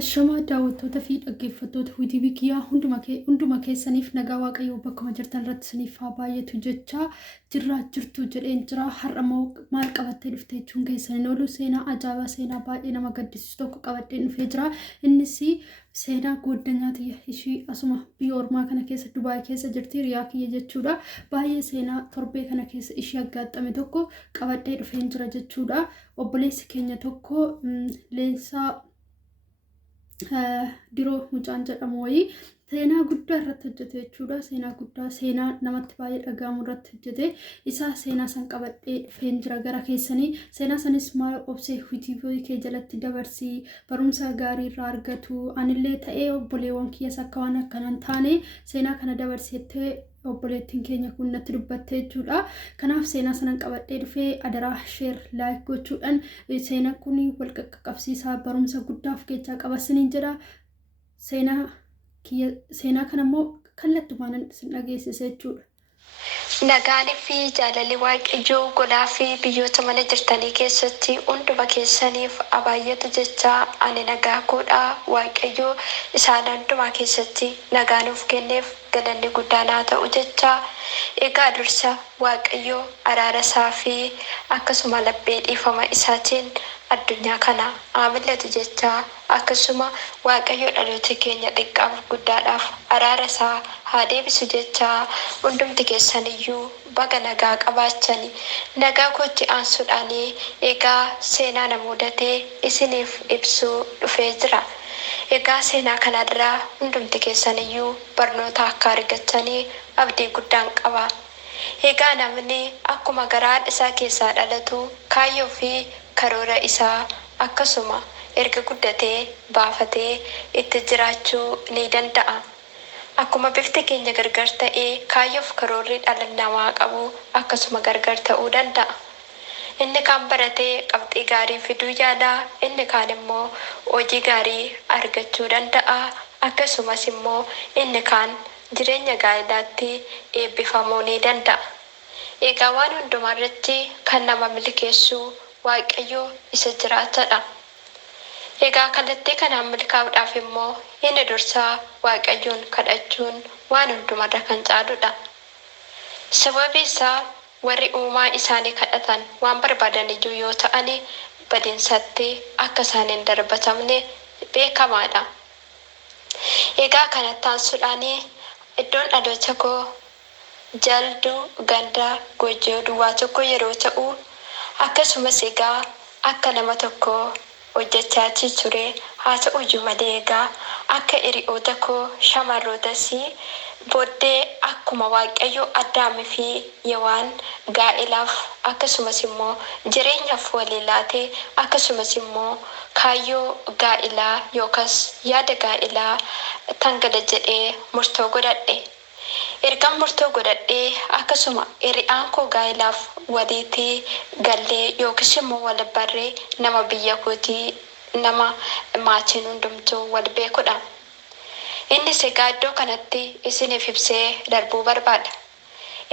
Ashamaa daawwattoota fi dhaggeeffattoota Wiitiibii kiyyaa hunduma keessaniif nagaa waaqayyoo bakkuma jirtan irratti isiniif haa baay'atu jechaa jirtu jedheen jira. Har'a maal qabattee dhuftee jechuun keessaniin oolu seenaa ajaa'ibaa seenaa baay'ee nama gaddisiisu tokko qabattee dhufee jira. Innis seenaa goddanyaa ishii asuma biyya ormaa kana keessa Dubaay keessa jirti riyaa kiyya jechuudha. Baay'ee seenaa torbee kana keessa ishii aggaatame tokko qabattee dhufeen jira jechuudha. Obboleessi keenya tokko leensaa diroo mucaan jedhamu wayii seenaa guddaa irratti hojjete jechuudha. Seenaa guddaa seenaa namatti baay'ee dhagahamu irratti hojjete isaa seenaa san qabadhee dhufeen jira gara keessanii. Seenaa sanis maal obsee Wiitiibii kee jalatti dabarsii barumsa gaarii irraa argatu anillee ta'ee obboleewwan kiyyas akka waan akkanaan taane seenaa kana dabarsettee obboleettiin keenya kun natti dubbattee jechuudha. Kanaaf seenaa sanan qabadhee dhufee adaraa sheer laayik gochuudhaan seenaa kun wal qaqqabsiisaa barumsa guddaa of keessaa qaba isiniin jedha. Seenaa kana immoo kallattumaan isin dhageessisa jechuudha. Nagaan fi jaalalli waaqayyoo godhaa fi biyyoota mana jirtanii keessatti hunduma keessaniif abaayyatu jechaa ani nagaa godhaa waaqayyoo isaan hundumaa keessatti nagaa nuuf kenneef galanni guddaan haa ta'u jechaa. Egaa dursa waaqayyoo araara isaa fi akkasuma laphee dhiifama isaatiin addunyaa kana aamillatu jechaa. Akkasuma waaqayyoo dhaloota keenya xiqqaaf guddaadhaaf araara isaa haa deebisu jechaa. Hundumti keessaniyyuu baga nagaa qabaachani. Nagaa kootti aansuudhaanii egaa seenaa na mudatee isiniif ibsuu dhufee jira. Egaa seenaa kanarraa hundumti keessaniyyuu barnoota akka argatanii abdii guddaan qaba. Egaa namni akkuma garaan isaa keessaa dhalatu kaayyoo fi karoora isaa akkasuma erga guddatee baafatee itti jiraachuu ni danda'a. Akkuma bifti keenya gargar ta'ee kaayyoof karoorri dhala namaa qabu akkasuma gargar ta'uu danda'a. Inni kaan baratee qabxii gaarii fiduu yaada, inni kaan immoo hojii gaarii argachuu danda'a. Akkasumas immoo inni kaan jireenya gaariidhaatti eebbifamuu ni danda'a. Egaa waan hundumarratti kan nama milkeessu waaqayyoo isa jiraatadha. Egaa kallattii kanaan milkaa'uudhaaf immoo inni dursaa waaqayyoon kadhachuun waan hundumarra kan caaludha. Sababi isaa warri uumaa isaanii kadhatan waan barbaadan iyyuu yoo ta'ani badiinsatti akka isaan hin darbatamne beekamaadha. Egaa kanatti aansuudhaanii iddoon dhaloota koo jalduu ganda gojjoo duwwaa tokko yeroo ta'u akkasumas egaa akka nama tokko hojjechaa ture. Haa ta'u iyyuu malee egaa akka hiriyoota koo shamarrootas booddee akkuma waaqayyo Addaamii fi Hewaan gaa'elaaf akkasumas immoo jireenyaaf walii laatee akkasumas immoo kaayyoo gaa'elaa yookaas yaada gaa'elaa tangala jedhee murtoo godhadhe. Ergaan murtoo godhadhee akkasuma hiriyaan koo gaa'elaaf waliitii gallee yookiis immoo wal barree nama biyya kootii nama maatiin hundumtuu wal beekudha. Innis egaa iddoo kanatti isiniif ibsee darbuu barbaada.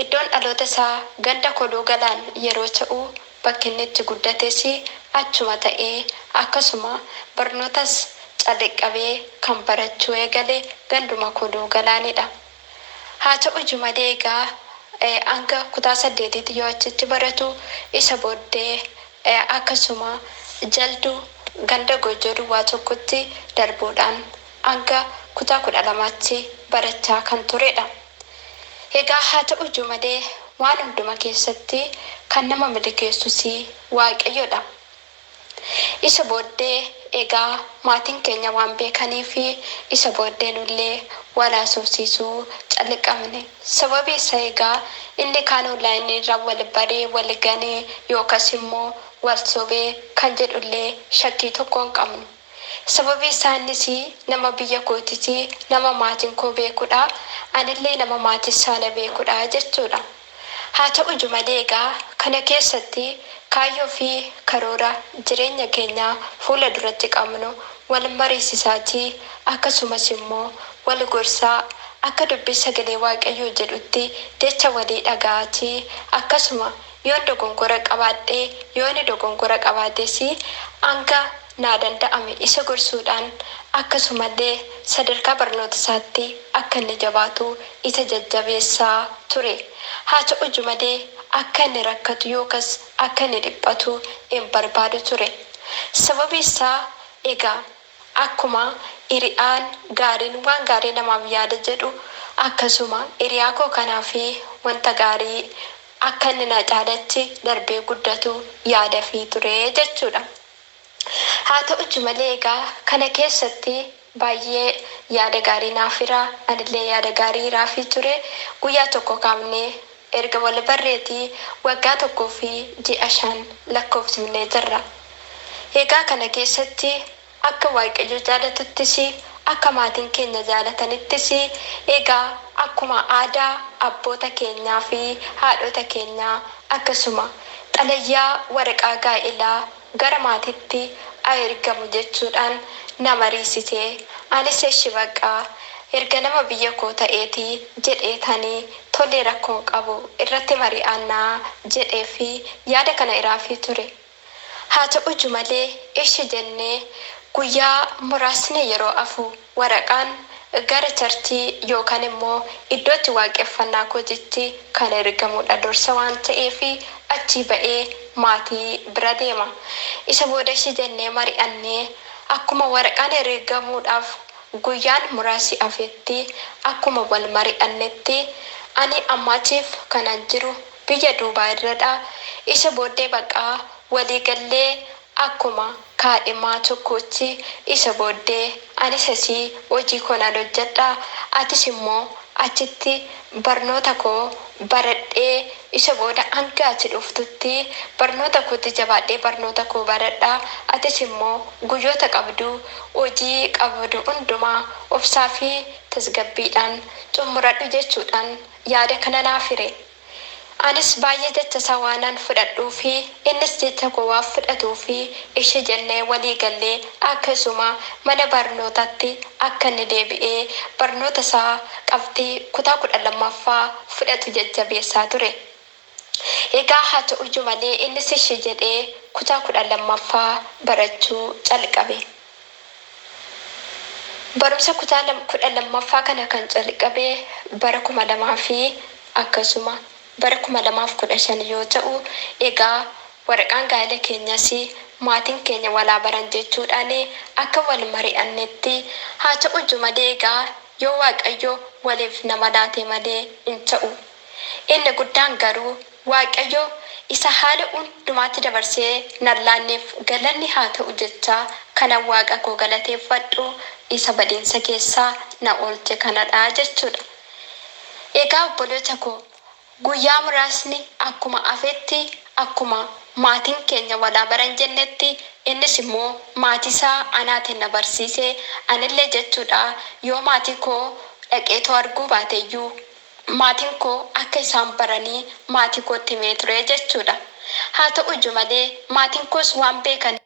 Iddoon dhaloota isaa ganda Koluu Galaan yeroo ta'u bakki inni itti guddates achuma ta'ee akkasuma barnootas calliqqabee kan barachuu eegale ganduma Koluu Galaanidha. Haa ta'u iyyuu malee egaa hanga kutaa 8tti yoo achitti baratu isa booddee akkasuma jalduu ganda gojjoo duwwaa tokkotti darbuudhaan hanga kutaa 12tti barachaa kan turedha. Egaa haa ta'u iyyuu malee waan hunduma keessatti kan nama milkeessus waaqayyodha. Isa booddee egaa maatiin keenya waan beekanii fi isa booddee nullee wal haasofsiisuu calliqamne. Sababi isaa egaa inni kaan onlaayinii irraa wal baree wal ganee yookaas immoo wal sobee kan jedhullee shakkii tokko hin qabnu. Sababi isaanis nama biyya kootiiti nama maatiin koo beekudha. Anillee nama maatii isaanii beekudha jechuudha. Haa ta'u iyyuu malee egaa kana keessatti kaayyoo fi karoora jireenya keenyaa fuula duratti qabnu wal mariisisaatii akkasumas immoo wal gorsaa akka dubbii sagalee waaqayyoo jedhutti jecha walii dhaga'aatii akkasuma yoo dogongora qabaadhee yoo inni dogongora qabaates hanga naa danda'ame isa gorsuudhaan akkasumallee sadarkaa barnoota isaatti akka inni jabaatu isa jajjabeessaa ture. Haa ta'u malee akka inni rakkatu yookas akka inni dhiphatu hin barbaadu ture. Sababi isaa egaa akkuma hiriyaan gaariin waan gaarii namaaf yaada jedhu akkasuma hiriyaa koo kanaa fi wanta gaarii akka inni na caalatti darbee guddatu yaada fi ture jechuudha. Haa ta'u malee egaa kana keessatti baay'ee yaada gaarii naaf hira, anillee yaada gaarii raafii ture. Guyyaa tokko kaafnee erga wal barreetii waggaa 1 fi ji'a 5 lakkoofsifnee jirra. Egaa kana keessatti akka Waaqayyo jaalatuttis akka maatiin keenya jaalatanittis egaa akkuma aadaa abboota keenyaa fi haadhota keenyaa akkasuma xalayyaa waraqaa gaa'elaa gara maatiitti ergamu jechuudhaan na mariisisee anis eshi baqqaa erga nama biyya koo ta'eetii jedheetanii tolee rakkoon qabu irratti mari'annaa jedhee fi yaada kana iraafii ture. Haa ta'u malee eshi jennee guyyaa muraasni yeroo afu waraqaan gara charchii yookaan immoo iddootti waaqeffannaa kootitti kan ergamudha dursa waan ta'eef achi ba'ee maatii bira deema. Isa booda eshi jennee mari'annee akkuma waraqaan ergamuudhaaf guyyaan muraasi afetti akkuma wal mari'annetti ani ammaatiif kanan jiru biyya Duubaa irradha. Isa booddee baqqaa waliigallee akkuma kaadhimaa tokkotti isa booddee anis asii hojii koonaan hojjedha. Atis immoo achitti barnoota koo baradhee isa booda hanga ati dhuftutti barnoota kootti jabaadhee barnoota koo baradha. Atis immoo guyyoota qabdu hojii qabdu hundumaa obsaa fi tasgabbiidhaan xumuradhu jechuudhaan yaada kana naaf hire. Anis baay'ee jecha isaa waanan fudhadhuu fi innis jecha koo waan fudhatuu fi ishee jennee walii gallee akkasuma mana barnootaatti akka inni deebi'ee barnoota isaa qabxii kutaa 12ffaa fudhatu jajjabeessaa ture. Egaa haa ta'u malee innis ishee jedhee kutaa 12ffaa barachuu calqabe. Barumsa kutaa 12ffaa kana kan calqabe bara 2000 fi akkasuma bara 2015 yoo ta'u egaa waraqaan gaa'ela keenyas maatiin keenya walaa baran jechuudhaan akka wal mari'annetti haa ta'u malee egaa yoo Waaqayyo waliif nama laate malee hin ta'u. Inni guddaan garuu Waaqayyo isa haala hundumaatti dabarsee nan laanneef galanni haa ta'u jecha kanan Waaqa koo galateeffadhu isa badeensa keessaa na oolche kanadha jechuudha. Egaa obboloota koo guyyaa muraasni akkuma afetti akkuma maatiin keenya walaa baran jennetti innis immoo maatiisaa anaatiin na barsiisee anillee jechuudha yoo maatii koo dhaqeetoo arguu baateyyuu maatiin koo akka isaan baranii maatii kootti himee ture jechuudha. Haa ta'u malee maatiin koos waan beekan